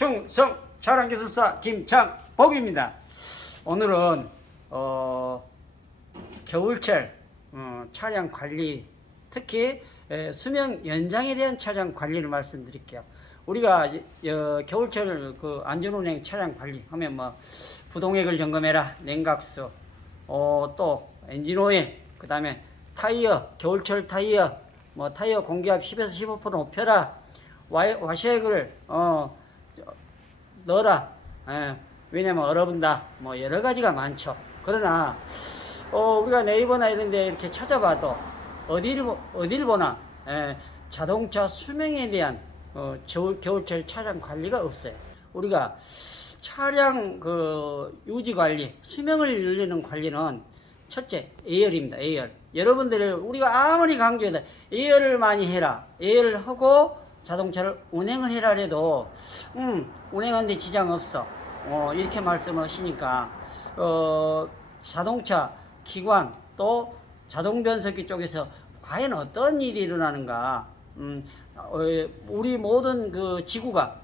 충성 차량기술사 김창복입니다. 오늘은 겨울철 차량 관리, 특히 수명 연장에 대한 차량 관리를 말씀드릴게요. 우리가 겨울철 그 안전운행 차량 관리 하면 뭐 부동액을 점검해라, 냉각수, 또 엔진오일, 그 다음에 타이어, 겨울철 타이어, 뭐 타이어 공기압 10에서 15% 높여라, 와셔액을 넣어라. 왜냐면 얼어붙는다. 뭐 여러 가지가 많죠. 그러나 우리가 네이버나 이런 데 이렇게 찾아봐도 어디를 보나 자동차 수명에 대한 겨울철 차량 관리가 없어요. 우리가 차량 유지 관리, 수명을 늘리는 관리는 첫째 에어입니다. 에어. 여러분들 우리가 아무리 강조해도 에어를 많이 해라, 에어를 하고 자동차를 운행을 해라 해도 운행하는데 지장 없어, 이렇게 말씀하시니까 자동차 기관 또 자동 변속기 쪽에서 과연 어떤 일이 일어나는가. 우리 모든 그 지구가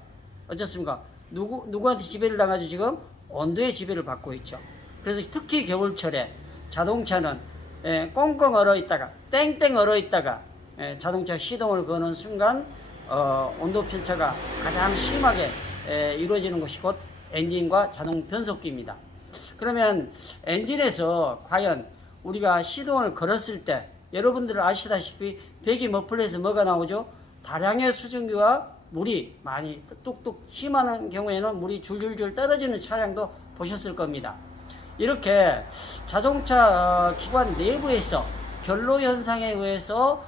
어떻습니까? 누구한테 지배를 당하죠? 지금 온도의 지배를 받고 있죠. 그래서 특히 겨울철에 자동차는 꽁꽁 얼어 있다가 땡땡 얼어 있다가 자동차 시동을 거는 순간 온도 편차가 가장 심하게 이루어지는 것이 곧 엔진과 자동 변속기입니다. 그러면 엔진에서 과연 우리가 시동을 걸었을 때 여러분들 아시다시피 배기 머플러에서 뭐가 나오죠? 다량의 수증기와 물이 많이 뚝뚝 심한 경우에는 물이 줄줄줄 떨어지는 차량도 보셨을 겁니다. 이렇게 자동차 기관 내부에서 결로 현상에 의해서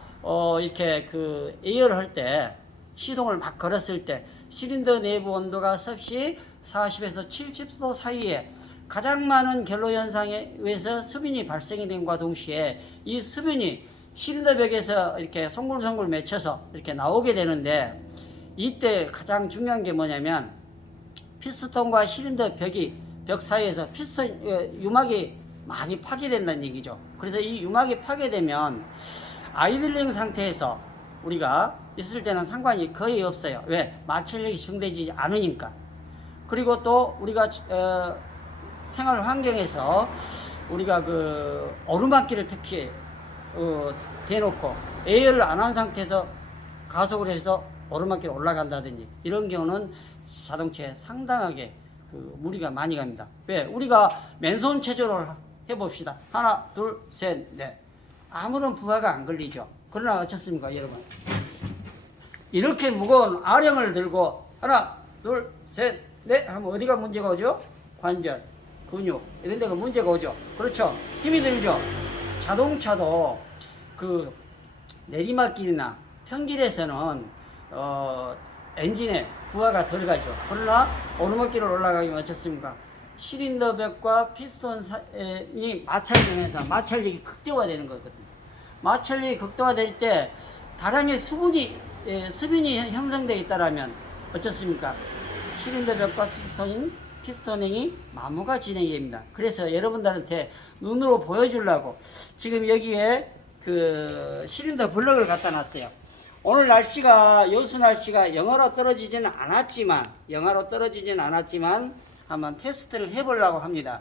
이렇게 그 에어를 할 때, 시동을 막 걸었을 때 실린더 내부 온도가 섭씨 40에서 70도 사이에 가장 많은 결로 현상에 의해서 습인이 발생이 됨과 동시에 이 습인이 실린더 벽에서 이렇게 송글송글 맺혀서 이렇게 나오게 되는데, 이때 가장 중요한 게 뭐냐면 피스톤과 실린더 벽 사이에서 피스톤 유막이 많이 파괴된다는 얘기죠. 그래서 이 유막이 파괴되면 아이들링 상태에서 우리가 있을 때는 상관이 거의 없어요. 왜? 마찰력이 증대되지 않으니까. 그리고 또 우리가 생활 환경에서 우리가 그 오르막길을 특히 대놓고 에어를 안 한 상태에서 가속을 해서 오르막길 올라간다든지 이런 경우는 자동차에 상당하게 그 무리가 많이 갑니다. 왜? 우리가 맨손 체조를 해봅시다. 하나, 둘, 셋, 넷. 아무런 부하가 안 걸리죠. 그러나 어떻습니까, 여러분? 이렇게 무거운 아령을 들고 하나, 둘, 셋, 넷 하면 어디가 문제가 오죠? 관절, 근육 이런 데가 문제가 오죠. 그렇죠? 힘이 들죠. 자동차도 그 내리막길이나 평길에서는 엔진에 부하가 덜 가죠. 그러나 오르막길을 올라가면 어떻습니까? 실린더 벽과 피스톤이 마찰되면서 마찰력이 극대화되는 거거든요. 마찰력이 극대화될 때 다량의 습인이 형성되어 있다면 어떻습니까? 실린더 벽과 피스톤이 마모가 진행이 됩니다. 그래서 여러분들한테 눈으로 보여주려고 지금 여기에 그 실린더 블럭을 갖다 놨어요. 오늘 날씨가 여수 날씨가 영하로 떨어지지는 않았지만 한번 테스트를 해보려고 합니다.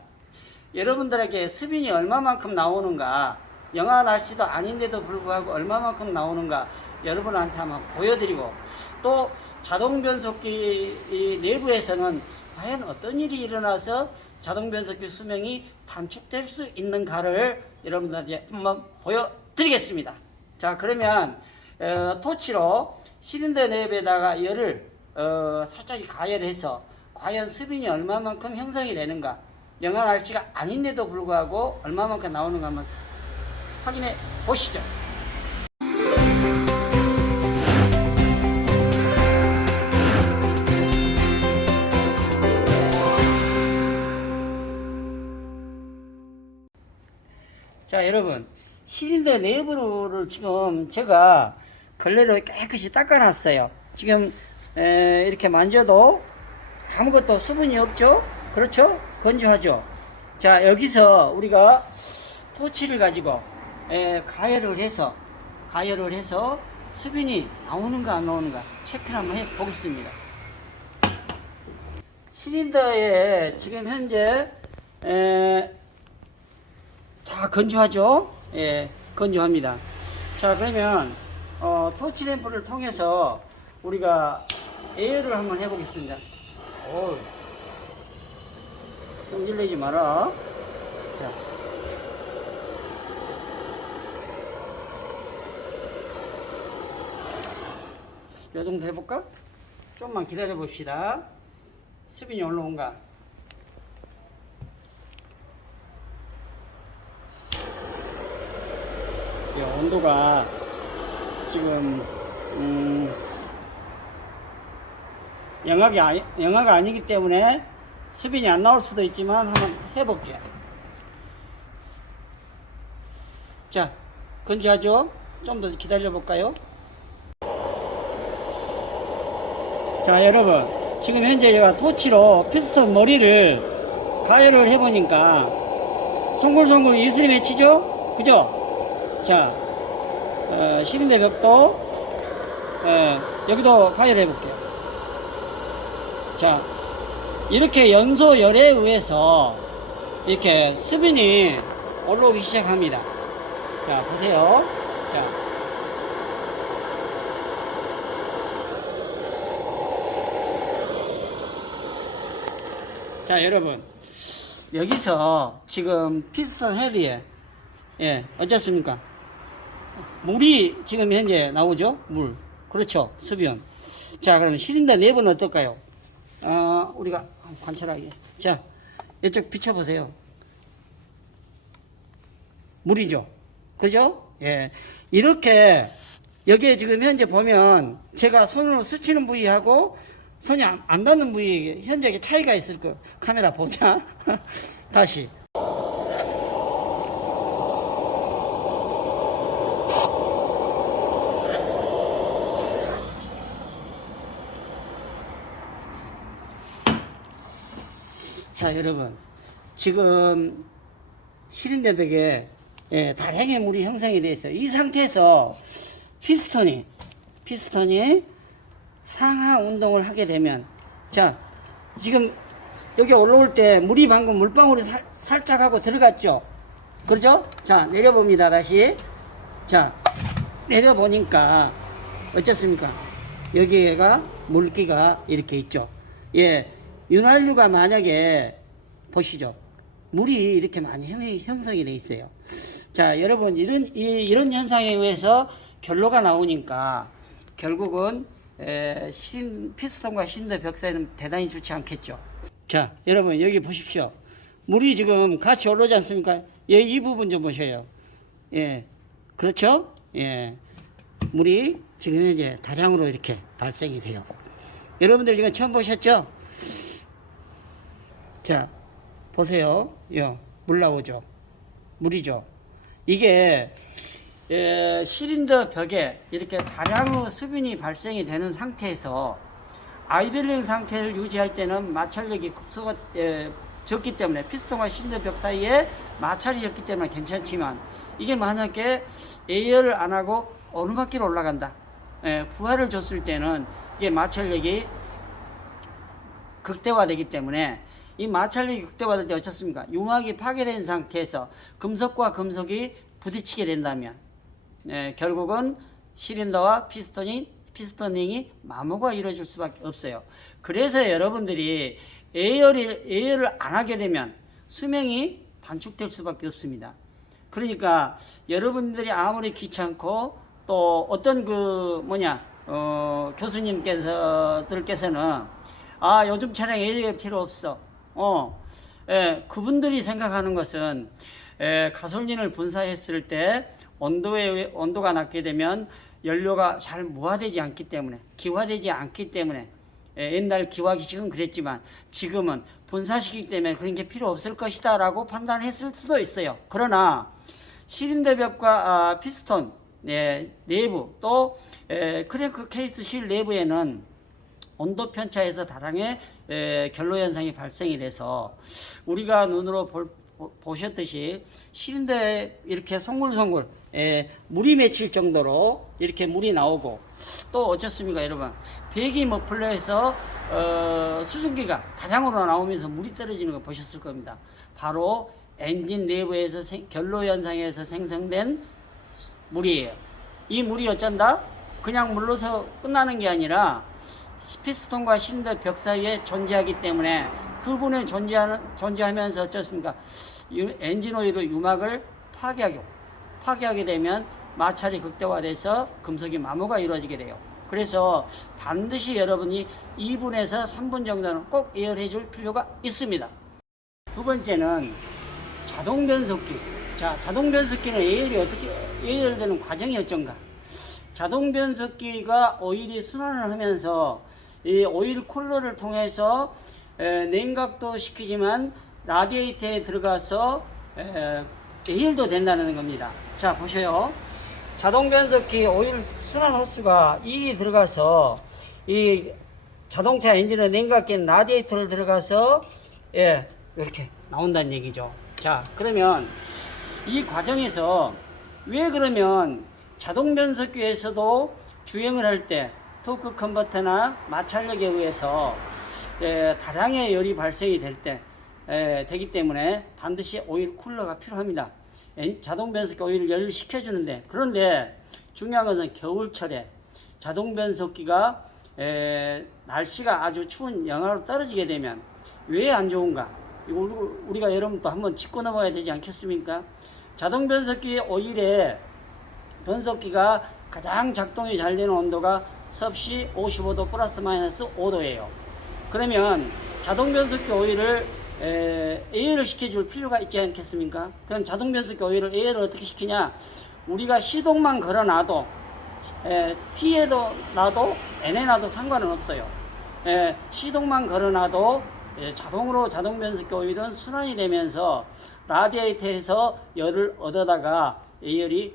여러분들에게 습인이 얼마만큼 나오는가, 영하 날씨도 아닌데도 불구하고 얼마만큼 나오는가 여러분한테 한번 보여드리고, 또 자동 변속기 내부에서는 과연 어떤 일이 일어나서 자동 변속기 수명이 단축될 수 있는가를 여러분들한테 한번 보여드리겠습니다. 자, 그러면 토치로 실린더 내부에다가 열을 살짝 가열해서 과연 습인이 얼마만큼 형성이 되는가, 영하 날씨가 아닌데도 불구하고 얼마만큼 나오는가 한번 확인해 보시죠. 자, 여러분, 실린더 내부를 지금 제가 걸레로 깨끗이 닦아놨어요. 지금 이렇게 만져도 아무것도 수분이 없죠? 그렇죠? 건조하죠? 자, 여기서 우리가 토치를 가지고 가열을 해서 습인이 나오는가 안 나오는가 체크를 한번 해 보겠습니다. 실린더에 지금 현재 다 건조하죠? 예, 건조합니다. 자, 그러면 토치 램프를 통해서 우리가 에어를 한번 해보겠습니다. 오, 성질내지 마라. 자, 요 정도 해볼까? 좀만 기다려 봅시다. 수빈이 올라온가? 온도가 지금 영하가 아니기 때문에 수빈이 안 나올 수도 있지만 한번 해볼게요. 자, 건조하죠? 좀 더 기다려 볼까요? 자, 여러분, 지금 현재 제가 토치로 피스톤 머리를 가열을 해보니까 송골송골 이슬이 맺히죠? 그죠? 자, 실린더 벽도 여기도 가열해 볼게요. 자, 이렇게 연소 열에 의해서 이렇게 수분이 올라오기 시작합니다. 자, 보세요. 자, 여러분, 여기서 지금 피스톤 헤드에 어떻습니까? 물이 지금 현재 나오죠? 물. 그렇죠. 수변. 자, 그럼 실린더 내부는 어떨까요? 우리가 관찰하게. 자, 이쪽 비춰보세요. 물이죠. 그죠? 예. 이렇게, 여기에 지금 현재 보면 제가 손으로 스치는 부위하고 손이 안 닿는 부위, 현재 차이가 있을 거예요. 카메라 보자. 다시. 자, 여러분, 지금 실린더 벽에 다량의 물이 형성이 되어 있어요. 이 상태에서 피스톤이 상하 운동을 하게 되면, 자, 지금 여기 올라올 때 물이 방금 물방울이 살짝 하고 들어갔죠? 그렇죠? 자, 내려봅니다. 다시. 자, 내려보니까 어떻습니까? 여기가 물기가 이렇게 있죠. 예. 윤활유가 만약에 보시죠. 물이 이렇게 많이 형성이 되어 있어요. 자, 여러분, 이런 현상에 의해서 결로가 나오니까 결국은 피스톤과 실린더 벽 사이는 대단히 좋지 않겠죠. 자, 여러분, 여기 보십시오. 물이 지금 같이 올라오지 않습니까? 예, 이 부분 좀 보셔요. 예, 그렇죠? 예, 물이 지금 이제 다량으로 이렇게 발생이 돼요. 여러분들 이거 처음 보셨죠? 자, 보세요. 물 나오죠? 물이죠? 이게 실린더 벽에 이렇게 다량의 수분이 발생이 되는 상태에서 아이들링 상태를 유지할 때는 마찰력이 급소가 적기 때문에 피스톤과 실린더 벽 사이에 마찰이 적기 때문에 괜찮지만, 이게 만약에 에어를 안 하고 오르막길로 올라간다, 부하를 줬을 때는 이게 마찰력이 극대화되기 때문에, 이 마찰력이 극대화될 때 어떻습니까? 유막이 파괴된 상태에서 금속과 금속이 부딪히게 된다면 결국은 실린더와 피스토닝이 마모가 이루어질 수밖에 없어요. 그래서 여러분들이 에어를 안 하게 되면 수명이 단축될 수밖에 없습니다. 그러니까 여러분들이 아무리 귀찮고 또 어떤 교수님께서는 요즘 차량 에어가 필요 없어. 그분들이 생각하는 것은 가솔린을 분사했을 때 온도가 낮게 되면 연료가 잘 무화되지 않기 때문에, 기화되지 않기 때문에, 옛날 기화기식은 그랬지만 지금은 분사시키기 때문에 그런 게 필요 없을 것이다 라고 판단했을 수도 있어요. 그러나 실린더 벽과 피스톤 내부, 또 크랭크 케이스 실 내부에는 온도 편차에서 다량의 결로 현상이 발생이 돼서 우리가 눈으로 보셨듯이 실린더에 이렇게 송글송글 물이 맺힐 정도로 이렇게 물이 나오고, 또 어쩌습니까 여러분, 배기 머플러에서 수증기가 다량으로 나오면서 물이 떨어지는 거 보셨을 겁니다. 바로 엔진 내부에서 결로 현상에서 생성된 물이에요. 이 물이 어쩐다? 그냥 물로서 끝나는 게 아니라 피스톤과 실린더 벽 사이에 존재하기 때문에 그분에 존재하면서 어쩌습니까? 엔진 오일의 유막을 파괴하게 되면 마찰이 극대화돼서 금속이 마모가 이루어지게 돼요. 그래서 반드시 여러분이 2분에서 3분 정도는 꼭 예열해 줄 필요가 있습니다. 두 번째는 자동 변속기. 자, 자동 변속기는 예열되는 과정이 어쩐가? 자동 변속기가 오일이 순환을 하면서 이 오일 쿨러를 통해서 냉각도 시키지만 라디에이터에 들어가서 예열도 된다는 겁니다. 자, 보셔요. 자동 변속기 오일 순환 호스가 1이 들어가서 이 자동차 엔진의 냉각기인 라디에이터를 들어가서 이렇게 나온다는 얘기죠. 자, 그러면 이 과정에서 왜 그러면 자동 변속기에서도 주행을 할 때 토크 컨버터나 마찰력에 의해서 다량의 열이 발생이 되기 때문에 반드시 오일 쿨러가 필요합니다. 자동 변속기 오일을 열을 식혀주는데, 그런데 중요한 것은 겨울철에 자동 변속기가 날씨가 아주 추운 영하로 떨어지게 되면 왜 안 좋은가? 이거 우리가 여러분도 한번 짚고 넘어가야 되지 않겠습니까? 자동 변속기 오일의 변속기가 가장 작동이 잘 되는 온도가 섭씨 55도 플러스 마이너스 5도예요. 그러면 자동 변속기 오일을 예열을 시켜줄 필요가 있지 않겠습니까? 그럼 자동 변속기 오일을 예열을 어떻게 시키냐? 우리가 시동만 걸어놔도 P에도 놔도 N에 놔도 상관은 없어요. 시동만 걸어놔도 자동으로 자동 변속기 오일은 순환이 되면서 라디에이터에서 열을 얻어다가 예열이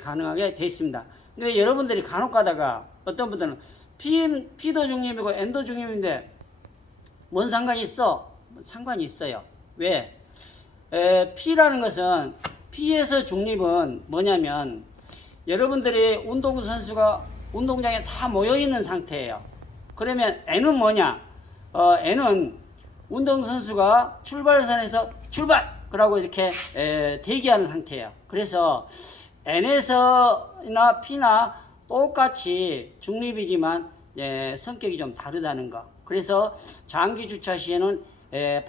가능하게 되어 있습니다. 근데 여러분들이 간혹 가다가 어떤 분들은 P도 중립이고 N도 중립인데 뭔 상관이 있어? 상관이 있어요. 왜? P라는 것은, P에서 중립은 뭐냐면 여러분들이 운동선수가 운동장에 다 모여있는 상태예요. 그러면 N은 뭐냐? N은 운동선수가 출발선에서 출발! 그러고 이렇게 대기하는 상태예요. 그래서 N에서나 P나 똑같이 중립이지만 성격이 좀 다르다는 거. 그래서 장기 주차 시에는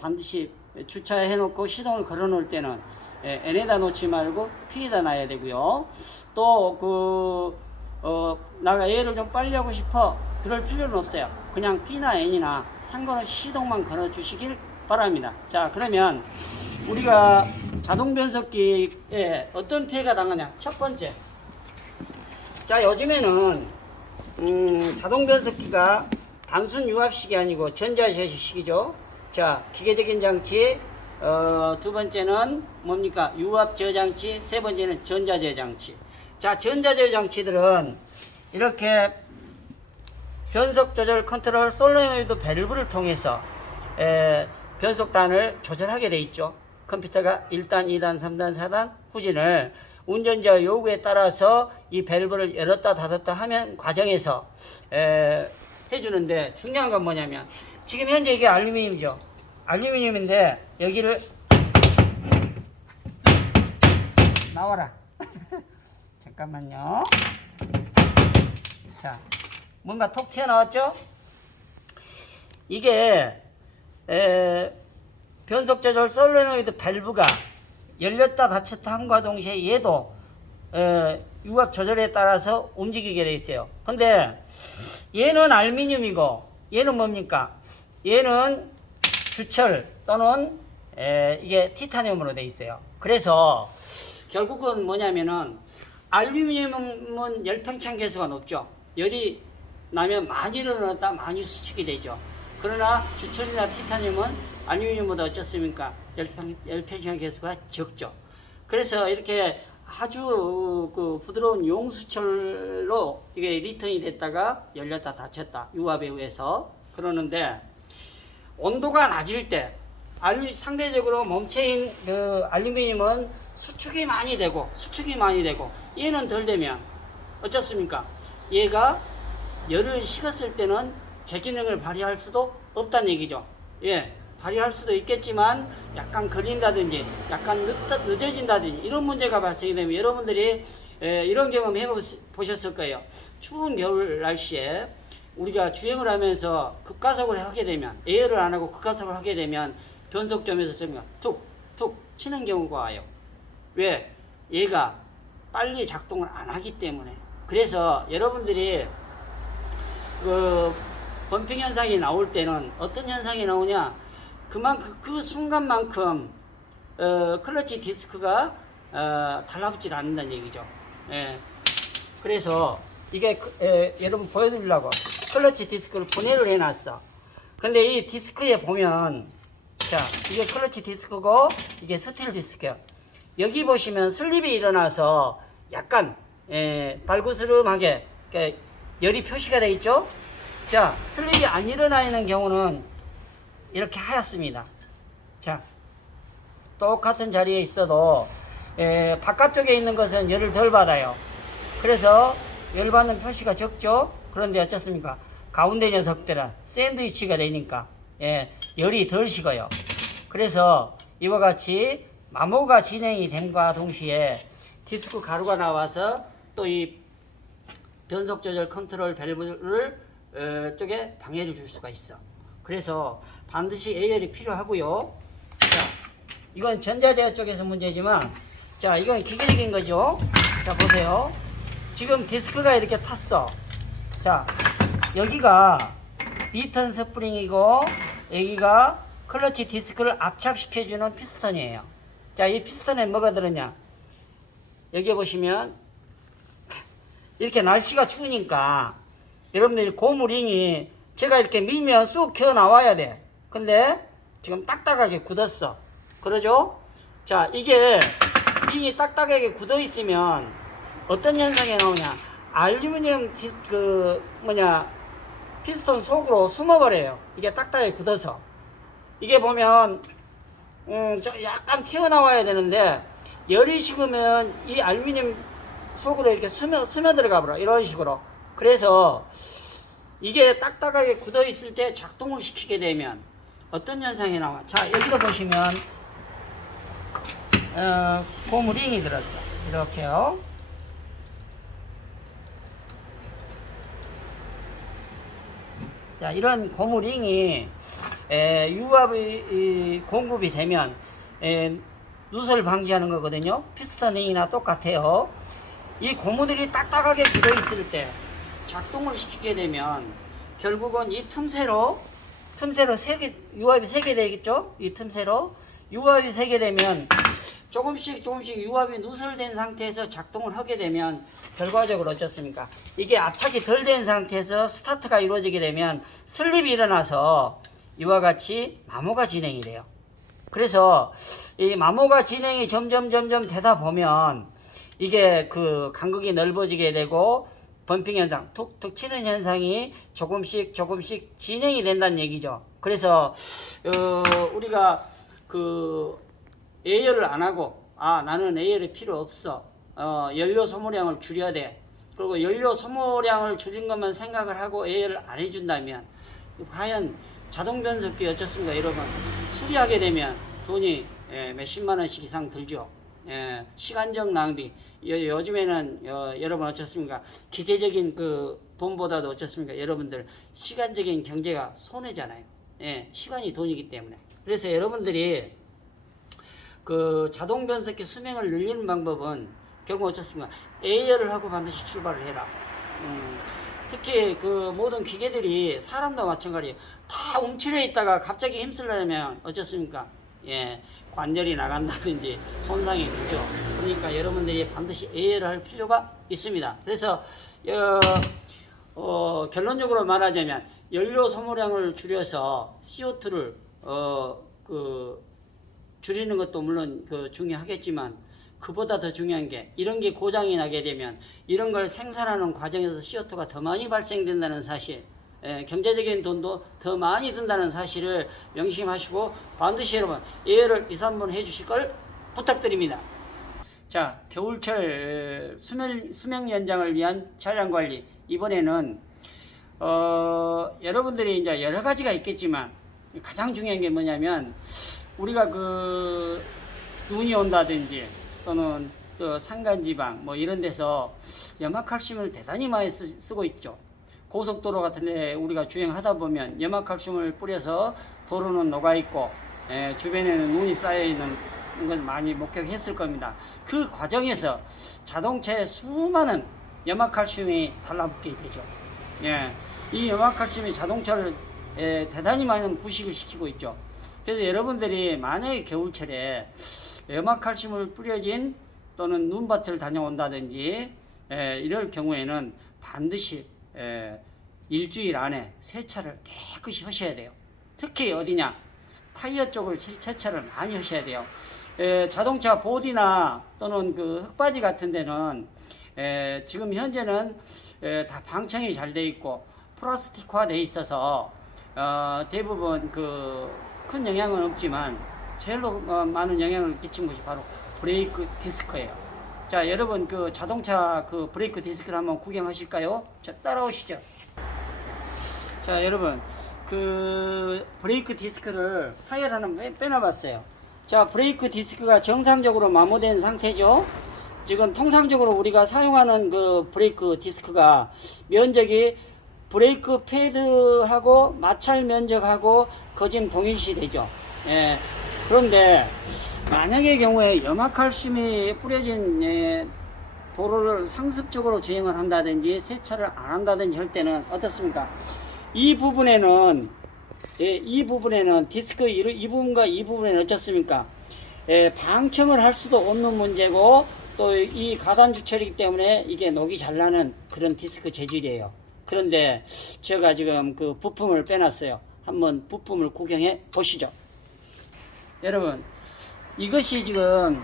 반드시 주차해 놓고 시동을 걸어 놓을 때는 N에다 놓지 말고 P에다 놔야 되고요. 또 나가 얘를 좀 빨리 하고 싶어, 그럴 필요는 없어요. 그냥 P나 N이나 상관없이 시동만 걸어 주시길 바랍니다. 자, 그러면 우리가 자동 변속기에 어떤 피해가 당하냐? 첫 번째, 자, 요즘에는 자동 변속기가 단순 유압식이 아니고 전자제식이죠. 자, 기계적인 장치, 두 번째는 뭡니까? 유압 저장치, 세 번째는 전자제 장치. 자, 전자제 장치들은 이렇게 변속 조절 컨트롤 솔레노이드 밸브를 통해서 변속단을 조절하게 돼 있죠. 컴퓨터가 1단, 2단, 3단, 4단 후진을 운전자 요구에 따라서 이 밸브를 열었다 닫았다 하면 과정에서 해주는데, 중요한 건 뭐냐면 지금 현재 이게 알루미늄이죠. 알루미늄인데 여기를 나와라. 잠깐만요. 자, 뭔가 톡 튀어나왔죠? 이게 변속 조절 솔레노이드 밸브가 열렸다 닫혔다 함과 동시에 얘도 유압 조절에 따라서 움직이게 돼 있어요. 근데 얘는 알루미늄이고 얘는 뭡니까? 얘는 주철 또는 이게 티타늄으로 돼 있어요. 그래서 결국은 뭐냐면은 알루미늄은 열팽창 계수가 높죠. 열이 나면 많이 일어났다 많이 수축이 되죠. 그러나 주철이나 티타늄은 알루미늄보다 어떻습니까? 열팽창 계수가 적죠. 그래서 이렇게 아주 부드러운 용수철로 이게 리턴이 됐다가 열렸다 닫혔다 유압에 의해서 그러는데, 온도가 낮을 때 상대적으로 몸체인 알루미늄은 수축이 많이 되고 얘는 덜 되면 어떻습니까? 얘가 열을 식었을 때는 제 기능을 발휘할 수도 없다는 얘기죠. 예, 발휘할 수도 있겠지만 약간 걸린다든지 약간 늦어진다든지 이런 문제가 발생이 되면 여러분들이 이런 경험 해보셨을 거예요. 추운 겨울 날씨에 우리가 주행을 하면서 급가속을 하게 되면, 예열을 안 하고 급가속을 하게 되면 변속점에서 정말 툭툭 치는 경우가 와요. 왜? 얘가 빨리 작동을 안 하기 때문에. 그래서 여러분들이 그 범핑 현상이 나올 때는 어떤 현상이 나오냐, 그만큼 그 순간만큼 클러치 디스크가 달라붙질 않는다는 얘기죠. 예. 그래서 이게 여러분 보여드리려고 클러치 디스크를 분해를 해놨어. 근데 이 디스크에 보면, 자, 이게 클러치 디스크고 이게 스틸 디스크야. 여기 보시면 슬립이 일어나서 약간 발구스름하게 열이 표시가 되어 있죠. 자, 슬립이 안 일어나 있는 경우는 이렇게 하얗습니다. 자, 똑같은 자리에 있어도 바깥쪽에 있는 것은 열을 덜 받아요. 그래서 열받는 표시가 적죠. 그런데 어떻습니까? 가운데 녀석들은 샌드위치가 되니까 열이 덜 식어요. 그래서 이와 같이 마모가 진행이 됨과 동시에 디스크 가루가 나와서 또 이 변속 조절 컨트롤 밸브를 쪽에 방해를 줄 수가 있어. 그래서 반드시 예열이 필요하고요. 자, 이건 전자제어 쪽에서 문제지만, 자, 이건 기계적인 거죠. 자, 보세요. 지금 디스크가 이렇게 탔어. 자, 여기가 리턴 스프링이고 여기가 클러치 디스크를 압착시켜주는 피스톤이에요. 자, 이 피스톤에 뭐가 들었냐? 여기 보시면 이렇게 날씨가 추우니까 여러분들이 고무링이 제가 이렇게 밀면 쑥 튀어 나와야 돼. 근데 지금 딱딱하게 굳었어. 그러죠? 자, 이게 링이 딱딱하게 굳어 있으면 어떤 현상이 나오냐? 알루미늄 피스톤 속으로 숨어버려요. 이게 딱딱하게 굳어서. 이게 보면 저 약간 튀어나와야 되는데 열이 식으면 이 알루미늄 속으로 이렇게 스며들어가 버려. 이런 식으로. 그래서 이게 딱딱하게 굳어 있을 때 작동을 시키게 되면 어떤 현상이 나와? 자, 여기도 보시면 고무링이 들었어. 이렇게요. 자, 이런 고무링이 유압이 공급이 되면 누설 방지하는 거거든요. 피스톤 링이나 똑같아요. 이 고무들이 딱딱하게 굳어 있을 때 작동을 시키게 되면 결국은 이 틈새로 유압이 세게 되겠죠. 이 틈새로 유압이 세게 되면 조금씩 유압이 누설된 상태에서 작동을 하게 되면 결과적으로 어떻습니까? 이게 압착이 덜 된 상태에서 스타트가 이루어지게 되면 슬립이 일어나서 이와 같이 마모가 진행이 돼요. 그래서 이 마모가 진행이 점점 되다 보면 이게 그 간극이 넓어지게 되고 범핑 현상, 툭툭 치는 현상이 조금씩 진행이 된다는 얘기죠. 그래서 우리가 그 예열을 안 하고 나는 예열이 필요 없어. 연료 소모량을 줄여야 돼. 그리고 연료 소모량을 줄인 것만 생각을 하고 예열을 안 해준다면 과연 자동 변속기 어쩌습니까, 여러분? 수리하게 되면 돈이 몇십만 원씩 이상 들죠. 시간적 낭비. 요즘에는 여러분 어쩌습니까? 기계적인 그 돈보다도 어쩌습니까? 여러분들 시간적인 경제가 손해잖아요. 시간이 돈이기 때문에. 그래서 여러분들이 그 자동 변속기 수명을 늘리는 방법은 결국 어쩌습니까? 예열을 하고 반드시 출발을 해라. 특히 그 모든 기계들이 사람도 마찬가지예요. 다 움츠려 있다가 갑자기 힘쓰려면 어쩌습니까? 관절이 나간다든지 손상이 되죠. 그러니까 여러분들이 반드시 예열을 할 필요가 있습니다. 그래서 결론적으로 말하자면 연료 소모량을 줄여서 CO2를 줄이는 것도 물론 중요하겠지만 그보다 더 중요한 게 이런 게 고장이 나게 되면 이런 걸 생산하는 과정에서 CO2가 더 많이 발생된다는 사실, 경제적인 돈도 더 많이 든다는 사실을 명심하시고 반드시 여러분 예열을 2, 3번 해주실 걸 부탁드립니다. 자, 겨울철 수명 연장을 위한 차량 관리, 이번에는 여러분들이 이제 여러 가지가 있겠지만 가장 중요한 게 뭐냐면 우리가 그 눈이 온다든지 또는 또 산간지방 뭐 이런 데서 염화칼슘을 대단히 많이 쓰고 있죠. 고속도로 같은 데 우리가 주행하다 보면 염화칼슘을 뿌려서 도로는 녹아 있고 주변에는 눈이 쌓여 있는 건 많이 목격했을 겁니다. 그 과정에서 자동차에 수많은 염화칼슘이 달라붙게 되죠. 예, 이 염화칼슘이 자동차를 대단히 많은 부식을 시키고 있죠. 그래서 여러분들이 만약에 겨울철에 염화칼슘을 뿌려진 또는 눈밭을 다녀온다든지 이럴 경우에는 반드시 일주일 안에 세차를 깨끗이 하셔야 돼요. 특히 어디냐? 타이어 쪽을 세차를 많이 하셔야 돼요. 자동차 보디나 또는 그 흙바지 같은 데는 지금 현재는 다 방청이 잘 돼 있고 플라스틱화 돼 있어서 대부분 그 큰 영향은 없지만 제일로 많은 영향을 끼친 것이 바로 브레이크 디스크예요. 자, 여러분 그 자동차 그 브레이크 디스크를 한번 구경하실까요? 자, 따라오시죠. 자, 여러분 그 브레이크 디스크를 타이어를 하나 빼놔봤어요. 자, 브레이크 디스크가 정상적으로 마모된 상태죠. 지금 통상적으로 우리가 사용하는 그 브레이크 디스크가 면적이 브레이크 패드하고 마찰 면적하고 거진 동일시 되죠. 그런데 만약의 경우에 염화칼슘이 뿌려진 도로를 상습적으로 주행을 한다든지 세차를 안 한다든지 할 때는 어떻습니까? 이 부분에는 디스크 이 부분과 이 부분에는 어떻습니까? 방청을 할 수도 없는 문제고 또 이 가단 주철이기 때문에 이게 녹이 잘 나는 그런 디스크 재질이에요. 그런데 제가 지금 그 부품을 빼놨어요. 한번 부품을 구경해 보시죠. 여러분, 이것이 지금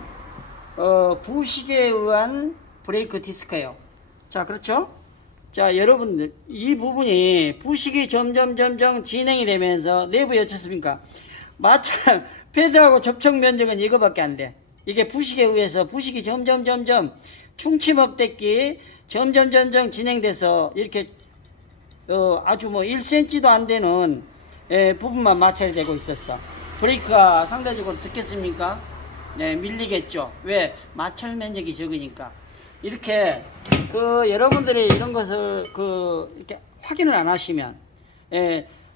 부식에 의한 브레이크 디스크예요. 자, 그렇죠? 자, 여러분들 이 부분이 부식이 점점 진행이 되면서 내부에 어떻습니까? 마찰 패드하고 접촉 면적은 이거밖에 안 돼. 이게 부식에 의해서 부식이 점점 충치먹됐기 점점 진행돼서 이렇게 아주 뭐 1cm도 안 되는 부분만 마찰이 되고 있었어. 브레이크가 상대적으로 듣겠습니까? 네, 밀리겠죠. 왜? 마찰 면적이 적으니까. 이렇게 여러분들이 이런 것을 이렇게 확인을 안 하시면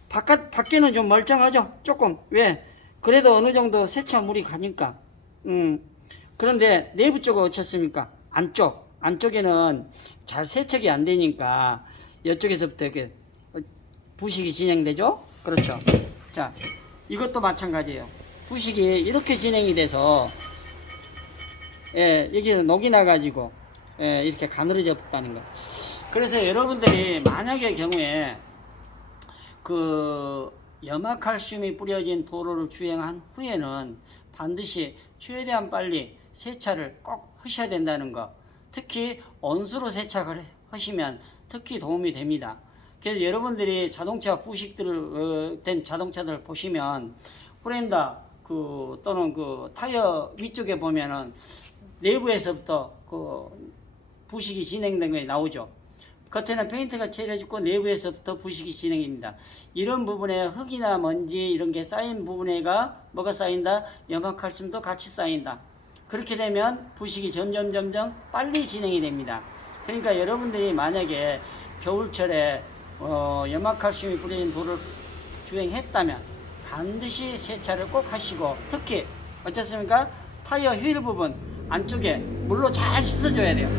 밖에는 좀 멀쩡하죠. 조금. 왜? 그래도 어느 정도 세차 물이 가니까. 그런데 내부 쪽은 어떻습니까? 안쪽에는 잘 세척이 안 되니까 이쪽에서부터 이렇게 부식이 진행되죠? 그렇죠. 자, 이것도 마찬가지예요. 부식이 이렇게 진행이 돼서 여기서 녹이 나가지고 이렇게 가늘어졌다는 거. 그래서 여러분들이 만약의 경우에 그 염화칼슘이 뿌려진 도로를 주행한 후에는 반드시 최대한 빨리 세차를 꼭 하셔야 된다는 거. 특히 온수로 세차를 하시면 특히 도움이 됩니다. 그래서 여러분들이 자동차 부식들을 된 자동차들 보시면 프렌다 또는 그 타이어 위쪽에 보면은 내부에서부터 부식이 진행된 게 나오죠. 겉에는 페인트가 칠해지고 내부에서부터 부식이 진행입니다. 이런 부분에 흙이나 먼지 이런 게 쌓인 부분에가 뭐가 쌓인다? 염화칼슘도 같이 쌓인다. 그렇게 되면 부식이 점점 빨리 진행이 됩니다. 그러니까 여러분들이 만약에 겨울철에 염화칼슘이 뿌려진 도로를 주행했다면 반드시 세차를 꼭 하시고, 특히 어떻습니까? 타이어 휠 부분 안쪽에 물로 잘 씻어줘야 돼요.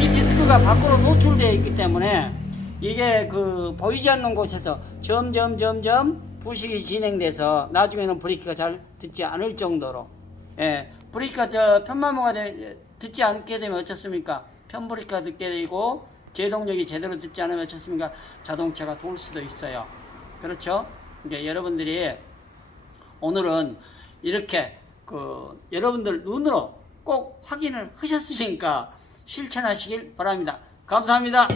이 디스크가 밖으로 노출되어 있기 때문에 이게 보이지 않는 곳에서 점점 부식이 진행돼서 나중에는 브레이크가 잘 듣지 않을 정도로, 브레이크가 편마모가 듣지 않게 되면 어떻습니까? 편브레이크가 듣게 되고 제동력이 제대로 듣지 않으면 어떻습니까? 자동차가 돌 수도 있어요. 그렇죠? 그러니까 여러분들이 오늘은 이렇게 여러분들 눈으로 꼭 확인을 하셨으니까 실천하시길 바랍니다. 감사합니다.